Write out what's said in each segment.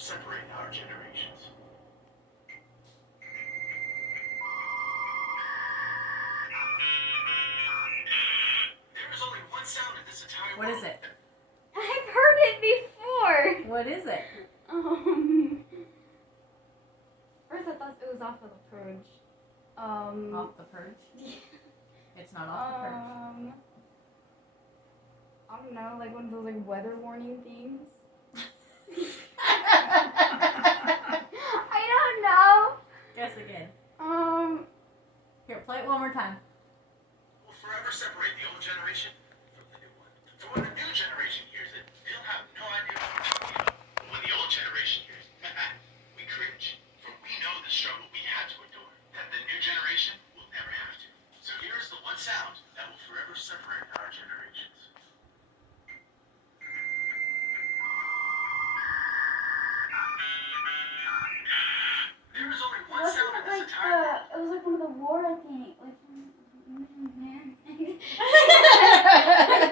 separate our generations. There is only one sound in this entire What world. is it? I've heard it before. What is it? First I thought it was off of The Purge. Off the Purge? It's not off the Purge. I don't know, like one of those like weather warning things. I don't know. Guess again. Here, play it one more time. Will forever separate the old generation from the new one. For when the new generation hears it, they'll have no idea what we're talking about. But when the old generation hears it, we cringe. For we know the struggle we had to endure, that the new generation will never have to. So here is the one sound that will forever separate our generations. There is only one Wasn't sound in it this like entire world. it was like one of the war, I think. Like,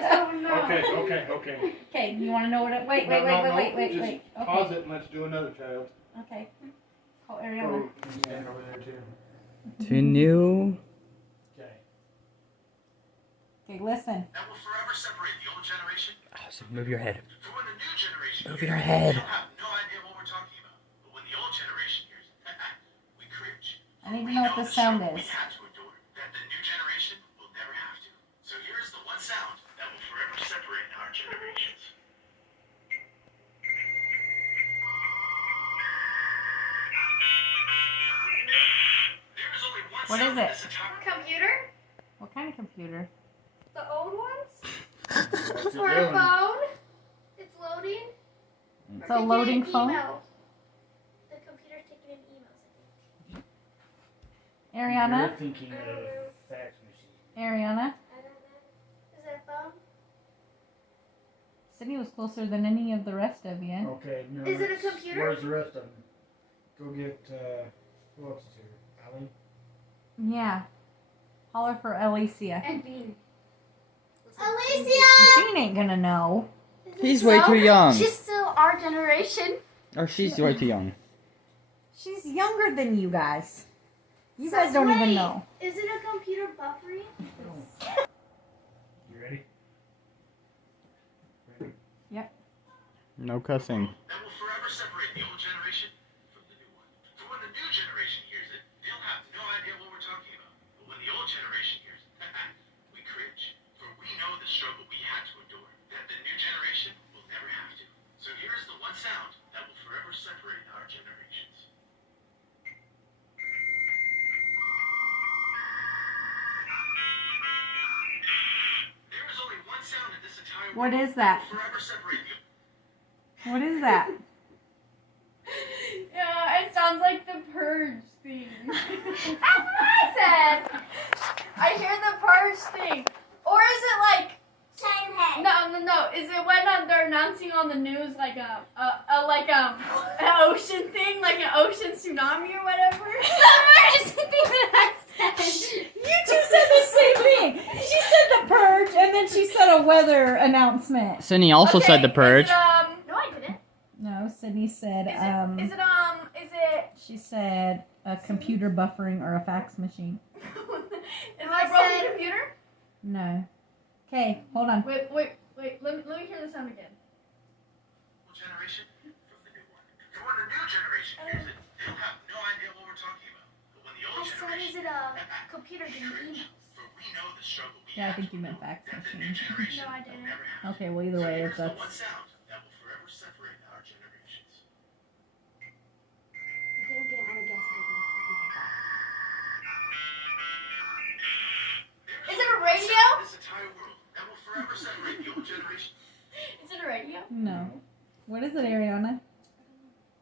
I don't know. Okay. Okay, you want to know what it... Wait. Just Okay. pause it and let's do another child. Okay. Call Ariana. Oh, you stand over there too. To new. Okay. Okay, listen. That will forever separate the old generation. So move your head. For when the new generation Move hears your it, head. they'll have no idea what we're talking about. But when the old generation hears it, we cringe. I need to We know what the sound struggle is. we had to endure, that the new generation will never have to. So here is the one sound that will forever separate our generations. There is only one What sound is in it? this entire Computer? What kind of computer? The old ones? What you Or a doing? phone? It's loading? It's a loading phone? Email. The computer's taking in emails, I Ariana? You're thinking of fax machine. Ariana? think. I don't know. Is it a phone? Sydney was closer than any of the rest of you. Okay, no. Is it a it's- computer? Where's the rest of them? Go get, who else is here? Allie? Yeah. Holler for Alicia. And Bean. Bean ain't gonna know. He's way too young. She's still our generation. Or she's way too young. She's younger than you guys. You So guys don't even wait, know. Is it a computer buffering? You ready? No cussing. that will forever separate the old generation from the new one. For when the new generation hears it, they'll have no idea what we're talking about. But when the old generation hears it, we cringe. For we know the struggle we had to endure, that the new generation will never have to. So here is the one sound that will forever separate our generations. There is only one sound in this entire What world is that? will forever separate the What is that? Yeah, it sounds like the Purge thing. That's what I said. I hear the Purge thing. Or is it like No. Is it when they're announcing on the news like an ocean thing, like an ocean tsunami or whatever? The emergency thing that I said. You two said the same thing. She said the Purge, and then she said a weather announcement. Sydney also said the purge. Is it, no, I didn't. No, Sydney said, Is it she said a computer buffering or a fax machine. Is it a broken computer? No. Okay, hold on. Wait. Let me hear the sound again. generation from the new one. For when the new generation hears it, they'll have no idea what we're talking about. But when the old generation, Is it a computer getting emails? for we know the struggle we Yeah, I had think to you meant endure, fax that the new machine. generation No, I will didn't. never have. Okay, well, either way, So if here's the that's... one sound that will forever separate our generations. If they don't get it, I'm gonna guess it again. There Is it a one radio? sound in this entire world that will forever separate the old generation. Is it a radio? No. What is it, Ariana?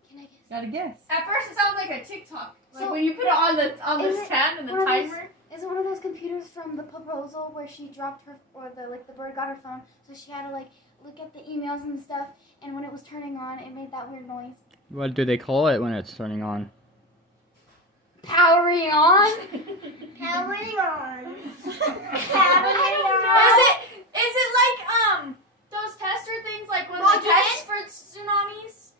Can I guess? Gotta guess. At first, it sounds like a TikTok. Like So- when you put it on the Is it stand and the one of those- timer. Is it one of those computers from the proposal where she dropped her, or the bird got her phone, so she had to look at the emails and stuff, and when it was turning on, it made that weird noise. What do they call it when it's turning on? Powering on. Powering on. Powering on. Is it like those tester things like when Log they test for tsunamis?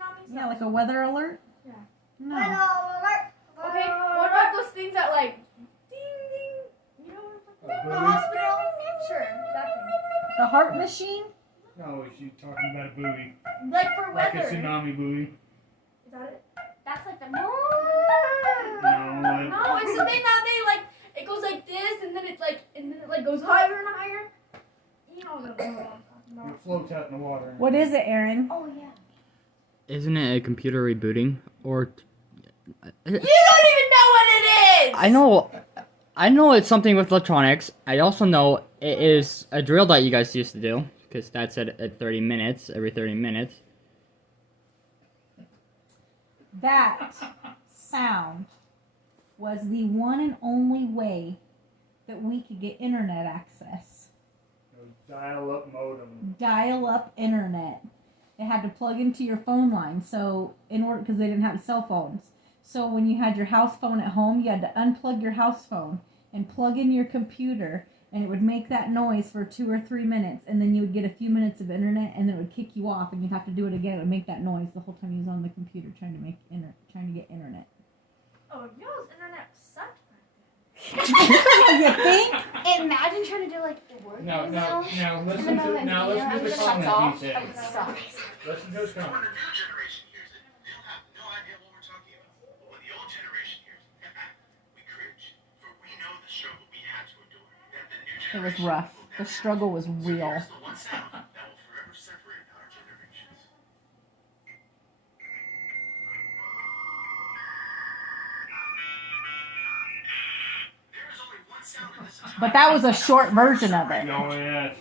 tsunami sounds? Yeah, like a weather alert? Yeah. No. Okay, what about those things that like ding ding? You know what I'm talking about? The hospital? Sure, that thing. The heart machine? No, she's talking about a buoy. Like for Like a weather. tsunami buoy. Is that it? That's like the No, No, it's the thing that they like. It goes like this, and then it like goes higher and higher. You know what I'm talking about. it floats out in the water. What is it, Aaron? Oh yeah. Isn't it a computer rebooting? Or You don't even know what it is. I know it's something with electronics. I also know it is a drill that you guys used to do, because that's at 30 minutes, every 30 minutes. That sound was the one and only way that we could get internet access. Dial-up modem. Dial-up internet. It had to plug into your phone line, so in order, because they didn't have cell phones. So when you had your house phone at home, you had to unplug your house phone and plug in your computer, and it would make that noise for 2 or 3 minutes, and then you would get a few minutes of internet, and then it would kick you off, and you'd have to do it again. It would make that noise the whole time you was on the computer trying to get internet. Oh, y'all's internet sucked. You think? Imagine trying to do like the word. Now, listen Even though to the now video listen to the shuts comment off, he it said. sucks. Listen to his So when comment. the new generation hears it, they'll have no idea what we're talking about. But when the old generation hears it, we cringe. For we know the struggle we had to endure. That the new It was generation rough. will The never struggle was So real. here's the one sound that will forever separate our generations. There is only one sound in this entire But that was a short version of it. Oh, yes.